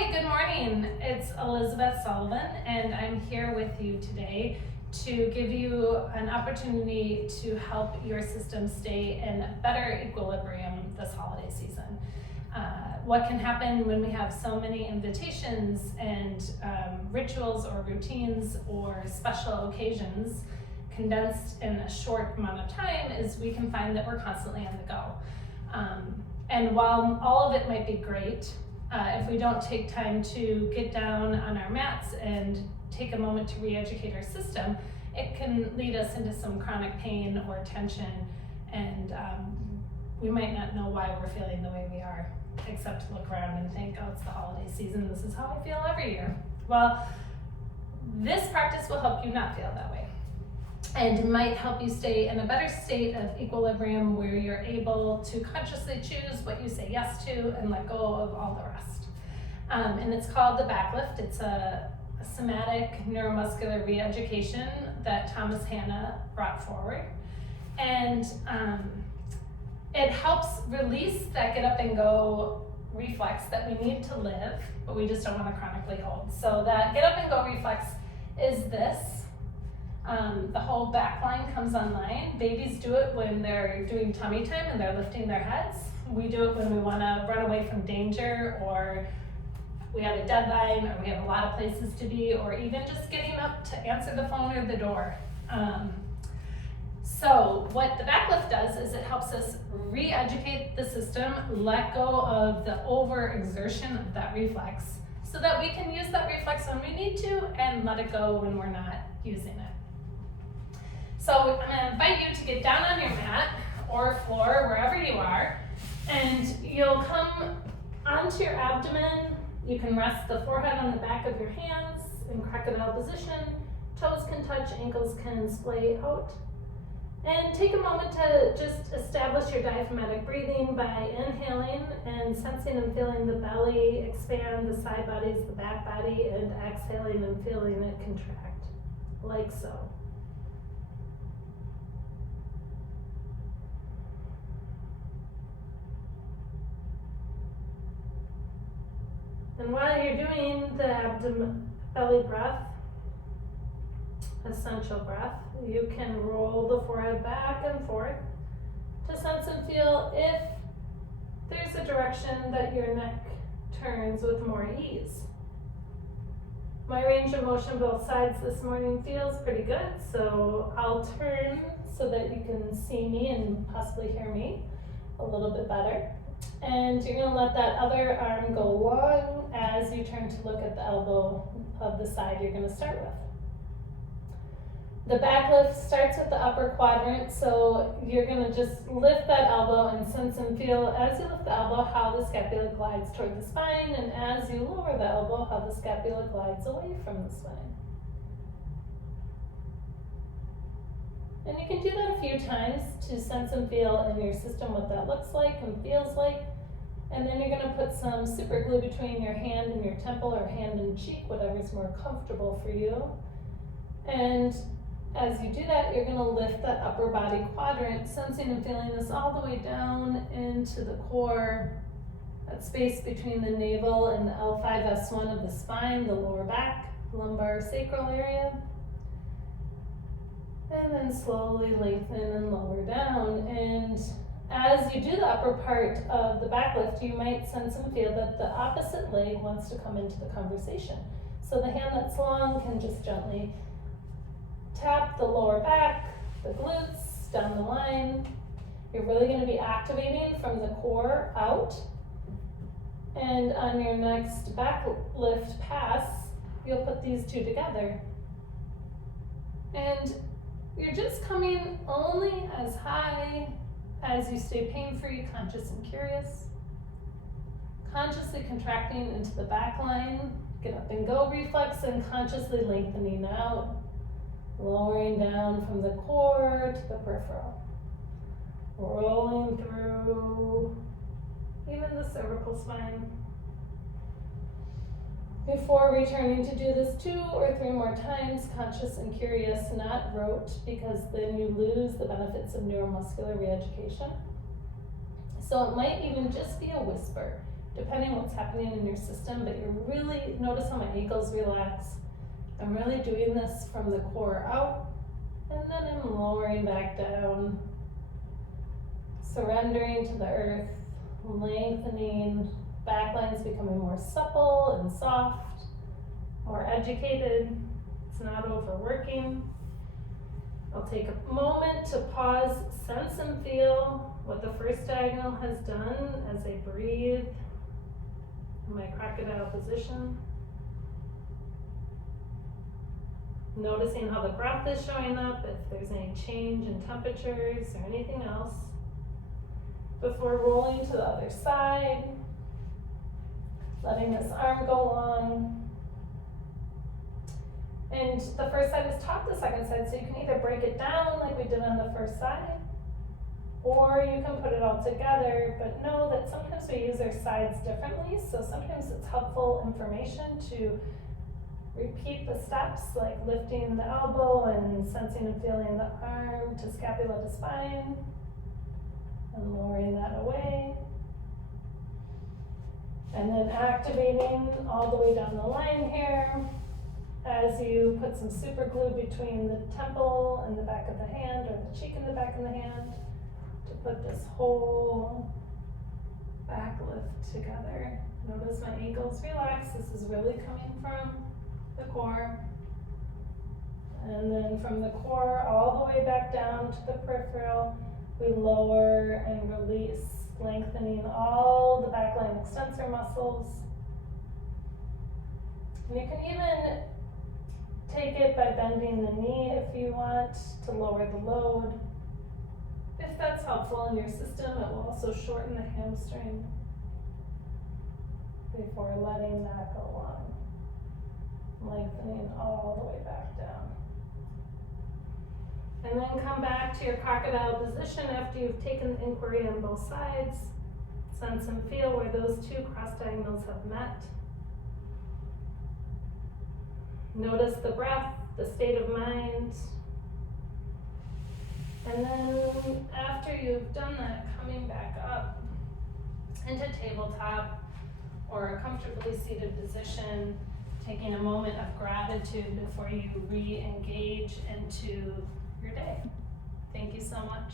Hi, good morning. It's Elizabeth Sullivan, and I'm here with you today to give you an opportunity to help your system stay in better equilibrium this holiday season. What can happen when we have so many invitations and rituals or routines or special occasions condensed in a short amount of time is we can find that we're constantly on the go. And while all of it might be great, if we don't take time to get down on our mats and take a moment to re-educate our system, it can lead us into some chronic pain or tension, and we might not know why we're feeling the way we are, except to look around and think, oh, it's the holiday season, this is how I feel every year. Well, this practice will help you not feel that way, and might help you stay in a better state of equilibrium where you're able to consciously choose what you say yes to and let go of all the rest. And it's called the back lift. It's a somatic neuromuscular re-education that Thomas Hanna brought forward. And it helps release that get up and go reflex that we need to live, but we just don't want to chronically hold. So that get up and go reflex is this. The whole back line comes online. Babies do it when they're doing tummy time and they're lifting their heads. We do it when we want to run away from danger, or we have a deadline, or we have a lot of places to be, or even just getting up to answer the phone or the door. So what the back lift does is it helps us re-educate the system, let go of the overexertion of that reflex, so that we can use that reflex when we need to and let it go when we're not using it. So I'm going to invite you to get down on your mat or floor, wherever you are, and you'll come onto your abdomen. You can rest the forehead on the back of your hands in crocodile position. Toes can touch, ankles can splay out. And take a moment to just establish your diaphragmatic breathing by inhaling and sensing and feeling the belly expand, the side bodies, the back body, and exhaling and feeling it contract, like so. And while you're doing the abdomen belly breath, essential breath, you can roll the forehead back and forth to sense and feel if there's a direction that your neck turns with more ease. My range of motion both sides this morning feels pretty good, so I'll turn so that you can see me and possibly hear me a little bit better. And you're going to let that other arm go long as you turn to look at the elbow of the side you're going to start with. The back lift starts with the upper quadrant, so you're going to just lift that elbow and sense and feel as you lift the elbow how the scapula glides toward the spine, and as you lower the elbow how the scapula glides away from the spine. And you can do that a few times to sense and feel in your system what that looks like and feels like. And then you're going to put some super glue between your hand and your temple, or hand and cheek, whatever's more comfortable for you. And as you do that, you're going to lift that upper body quadrant, sensing and feeling this all the way down into the core, that space between the navel and the L5-S1 of the spine, the lower back, lumbar sacral area. And then slowly lengthen and lower down. And as you do the upper part of the back lift, you might sense and feel that the opposite leg wants to come into the conversation. So the hand that's long can just gently tap the lower back, the glutes, down the line. You're really going to be activating from the core out. And on your next back lift pass, you'll put these two together. And you're just coming only as high as you stay pain-free, conscious and curious. Consciously contracting into the back line, get up and go reflex, and consciously lengthening out. Lowering down from the core to the peripheral. Rolling through even the cervical spine. Before returning to do this 2 or 3 more times, conscious and curious, not rote, because then you lose the benefits of neuromuscular re-education. So it might even just be a whisper. depending what's happening in your system, but you're really, notice how my ankles relax. I'm really doing this from the core out, and then I'm lowering back down, surrendering to the earth, lengthening, back line's becoming more supple and soft, more educated. It's not overworking. I'll take a moment to pause, sense and feel what the first diagonal has done as I breathe in my crocodile position. Noticing how the breath is showing up, if there's any change in temperatures or anything else. Before rolling to the other side, letting this arm go long. And the first side is taught the second side, so you can either break it down like we did on the first side, or you can put it all together, but know that sometimes we use our sides differently, so sometimes it's helpful information to repeat the steps, like lifting the elbow and sensing and feeling the arm to scapula to spine, and lowering that away. And then activating all the way down the line here as you put some super glue between the temple and the back of the hand, or the cheek and the back of the hand, to put this whole back lift together. Notice my ankles relax. This is really coming from the core. And then from the core all the way back down to the peripheral, we lower and release, lengthening all the backline extensor muscles. And you can even take it by bending the knee if you want to lower the load. If that's helpful in your system, it will also shorten the hamstring before letting that go on. Lengthening all the way back down. And then come back to your crocodile position after you've taken the inquiry on both sides. Sense and feel where those two cross diagonals have met. Notice the breath, the state of mind. And then after you've done that, coming back up into tabletop or a comfortably seated position, taking a moment of gratitude before you re-engage into your day. Thank you so much.